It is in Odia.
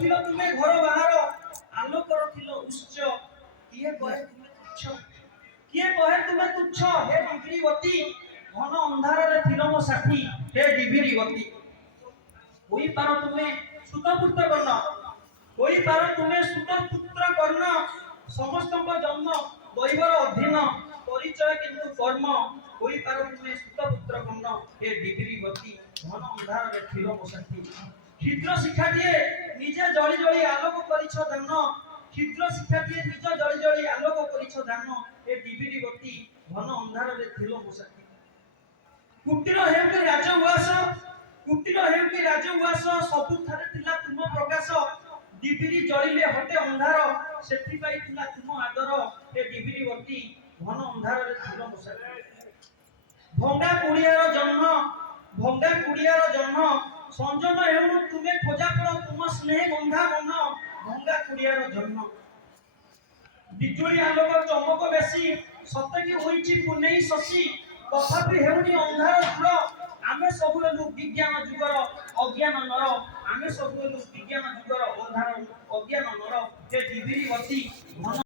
କରୁଥିଲ ତୁମେ ଘର ବାହାର ଆଲୋକର ଥିଲ ଉଚ୍ଚ କିଏ କହେ ତୁମେ ତୁଚ୍ଛ କିଏ କହେ ତୁମେ ତୁଚ୍ଛ ହେ ଡିବିରିବତୀ ଘନ ଅନ୍ଧାରରେ ଥିଲ ମୋ ସାଥୀ ହେ ଡିବିରିବତୀ ହୋଇପାର ତୁମେ ସୁତପୁତ୍ର କର୍ଣ୍ଣ ହୋଇପାର ତୁମେ ସୁତପୁତ୍ର କର୍ଣ୍ଣ ସମସ୍ତଙ୍କ ଜନ୍ମ ଦୈବର ଅଧୀନ ପରିଚୟ କିନ୍ତୁ କର୍ମ ହୋଇପାର ତୁମେ ସୁତପୁତ୍ର କର୍ଣ୍ଣ ହେ ଡିବିରିବତୀ ଘନ ଅନ୍ଧାରରେ ଥିଲ ମୋ ସାଥୀ କ୍ଷୁଦ୍ର ଶିକ୍ଷାଟିଏ ନିଜେ ଜଳି ଜଳି ଆଲୋକ କରିଛ ଦାନ କ୍ଷୁଦ୍ର ଶିକ୍ଷାଟିଏ ନିଜ ଜଳି ଜଳି ଆଲୋକ କରିଛ ଦାନ ଏ ଡିବିରିବତୀ ଘନ ଅନ୍ଧାରରେ ଥିଲ ମୋ ସାଥୀ କୁଟୀର ହେଉକି ରାଜଉଆସ କୁଟୀର ହେଉକି ରାଜଉଆସ ସବୁଠାରେ ଥିଲା ତୁମ ପ୍ରକାଶ ଡିବିରି ଜଳିଲେ ହଟେ ଅନ୍ଧାର ସେଥିପାଇଁ ଥିଲା ତୁମ ଆଦର ଏ ଡିବିରିବତୀ ଘନ ଅନ୍ଧାରରେ ଥିଲ ମୋ ସାଥୀ ଭଙ୍ଗା କୁଡ଼ିଆର ଜନ୍ମ ସଂଯମ ହେଉଣୁ ତୁମେ ଖୋଜା ପଡ଼ ତୁମ ସ୍ନେହ ଗନ୍ଧା ମନ ଭଙ୍ଗା କୁଡ଼ିଆର ଜନ୍ମ ବିଜୁଳି ଆଲୋକ ଚମକ ବେଶୀ ସତେକି ହୋଇଛି ପୁନେଇ ଶଶୀ ତଥାପି ହେଉନି ଅନ୍ଧାର ଦୂର ଆମେ ସବୁ ହେଲୁ ବିଜ୍ଞାନ ଯୁଗର ଅଜ୍ଞାନ ନର ଆମେ ସବୁ ହେଲୁ ବିଜ୍ଞାନ ଯୁଗର ଅଜ୍ଞାନ ନର ହେ ଡିବିରିବତୀ